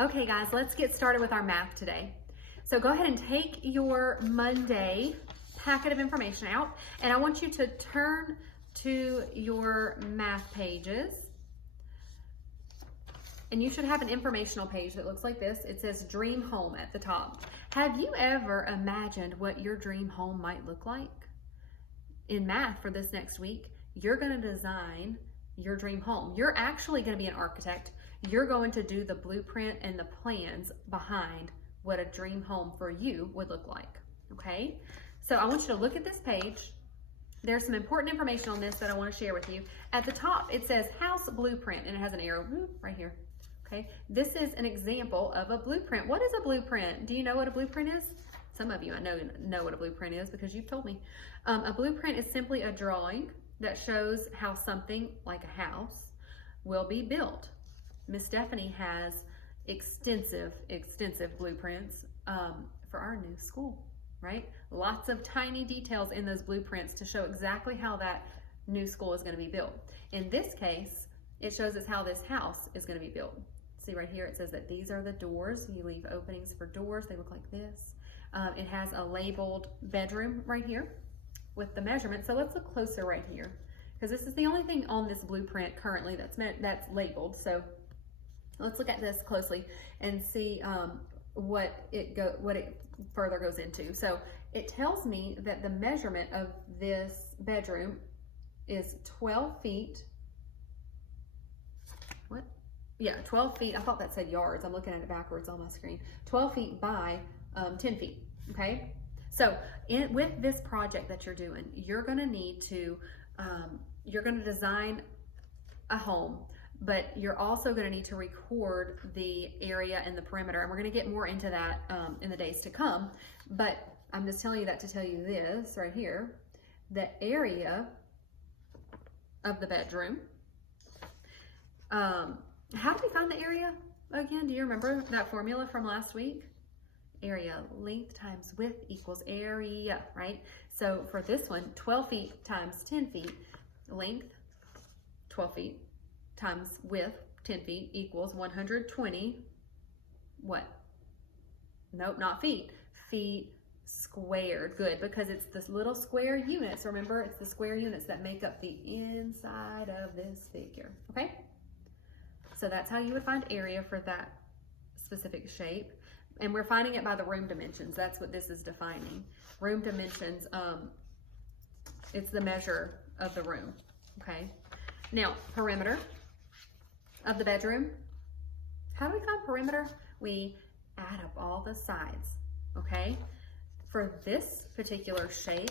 Okay guys, let's get started with our math today. So go ahead and take your Monday packet of information out, and I want you to turn to your math pages. And you should have an informational page that looks like this. It says Dream Home at the top. Have you ever imagined what your dream home might look like? In math for this next week, you're gonna design your dream home. You're actually gonna be an architect. You're going to do the blueprint and the plans behind what a dream home for you would look like, okay? So I want you to look at this page. There's some important information on this that I want to share with you. At the top, it says house blueprint, and it has an arrow right here, okay? This is an example of a blueprint. What is a blueprint? Do you know what a blueprint is? Some of you I know what a blueprint is because you've told me. A blueprint is simply a drawing that shows how something like a house will be built. Miss Stephanie has extensive blueprints for our new school, right? Lots of tiny details in those blueprints to show exactly how that new school is going to be built. In this case, it shows us how this house is going to be built. See right here, it says that these are the doors. You leave openings for doors. They look like this. It has a labeled bedroom right here with the measurement. So let's look closer right here, because this is the only thing on this blueprint currently that's labeled. So let's look at this closely and see what it further goes into. So it tells me that the measurement of this bedroom is 12 feet. What? Yeah, 12 feet. I thought that said yards. I'm looking at it backwards on my screen. 12 feet by 10 feet, okay? So with this project that you're doing, you're gonna need to, you're gonna design a home, but you're also going to need to record the area and the perimeter. And we're going to get more into that in the days to come. But I'm just telling you that to tell you this right here. The area of the bedroom. How do we find the area again? Do you remember that formula from last week? Area, length times width equals area, right? So for this one, 12 feet times 10 feet, length, 12 feet, times width, 10 feet, equals 120, what? Nope, not feet. Feet squared. Good, because it's this little square units. Remember, it's the square units that make up the inside of this figure, okay? So that's how you would find area for that specific shape. And we're finding it by the room dimensions. That's what this is defining. Room dimensions, it's the measure of the room, okay? Now, perimeter of the bedroom. How do we find perimeter? We add up all the sides, okay? For this particular shape,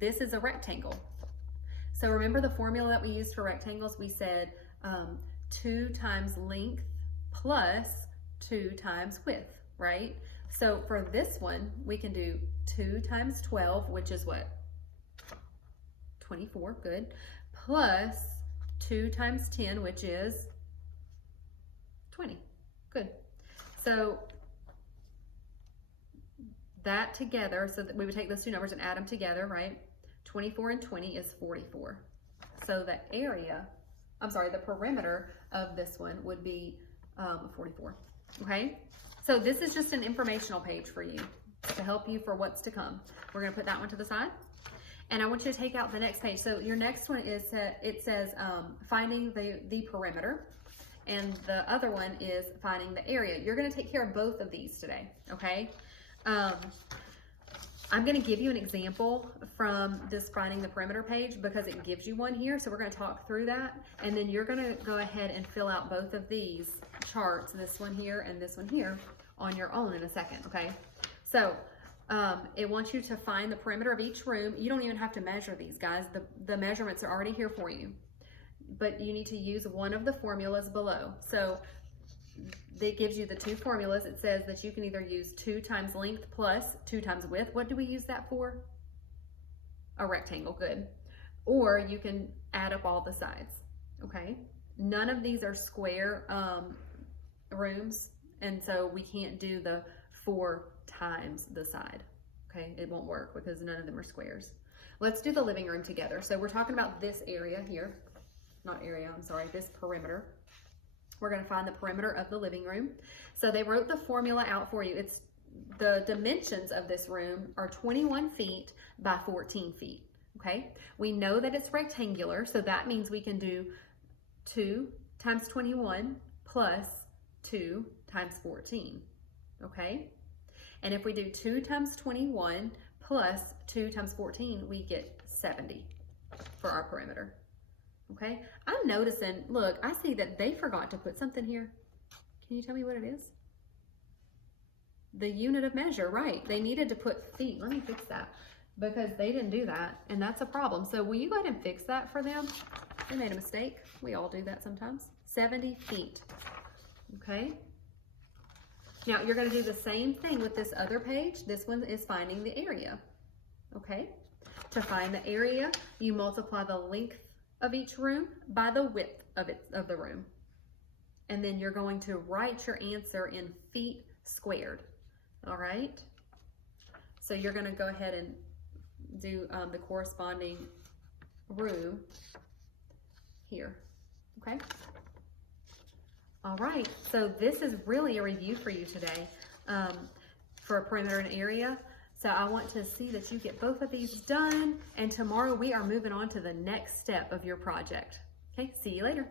this is a rectangle. So remember the formula that we used for rectangles? We said 2 times length plus 2 times width, right? So for this one, we can do 2 times 12, which is what? 24, good. Plus 2 times 10, which is 20. Good. So that together, so that we would take those two numbers and add them together, right? 24 and 20 is 44. So the area, I'm sorry, the perimeter of this one would be 44. Okay? So this is just an informational page for you to help you for what's to come. We're going to put that one to the side. And I want you to take out the next page. So your next one is, it says finding the perimeter, and the other one is finding the area. You're gonna take care of both of these today, okay? I'm gonna give you an example from this finding the perimeter page because it gives you one here. So we're gonna talk through that, and then you're gonna go ahead and fill out both of these charts, this one here and this one here, on your own in a second, okay? So it wants you to find the perimeter of each room. You don't even have to measure these, guys. The measurements are already here for you. But you need to use one of the formulas below. So it gives you the two formulas. It says that you can either use 2 times length plus 2 times width. What do we use that for? A rectangle, good. Or you can add up all the sides, okay? None of these are square rooms, and so we can't do the 4 times the side, okay? It won't work because none of them are squares. Let's do the living room together. So we're talking about this area here. Not area, I'm sorry, this perimeter. we're going to find the perimeter of the living room. So they wrote the formula out for you. It's the dimensions of this room are 21 feet by 14 feet. Okay, we know that it's rectangular, so that means we can do 2 times 21 plus 2 times 14. Okay, and if we do 2 times 21 plus 2 times 14, we get 70 for our perimeter. Okay, I'm noticing, look, I see that they forgot to put something here. Can you tell me what it is? The unit of measure, right. They needed to put feet. Let me fix that because they didn't do that, and that's a problem. So will you go ahead and fix that for them? They made a mistake. We all do that sometimes. 70 feet, okay? Now you're gonna do the same thing with this other page. This one is finding the area, okay? To find the area, you multiply the length of each room by the width of the room. And then you're going to write your answer in feet squared, all right? So you're gonna go ahead and do the corresponding room here, okay? All right, so this is really a review for you today for a perimeter and area. So I want to see that you get both of these done, and tomorrow we are moving on to the next step of your project. Okay, see you later.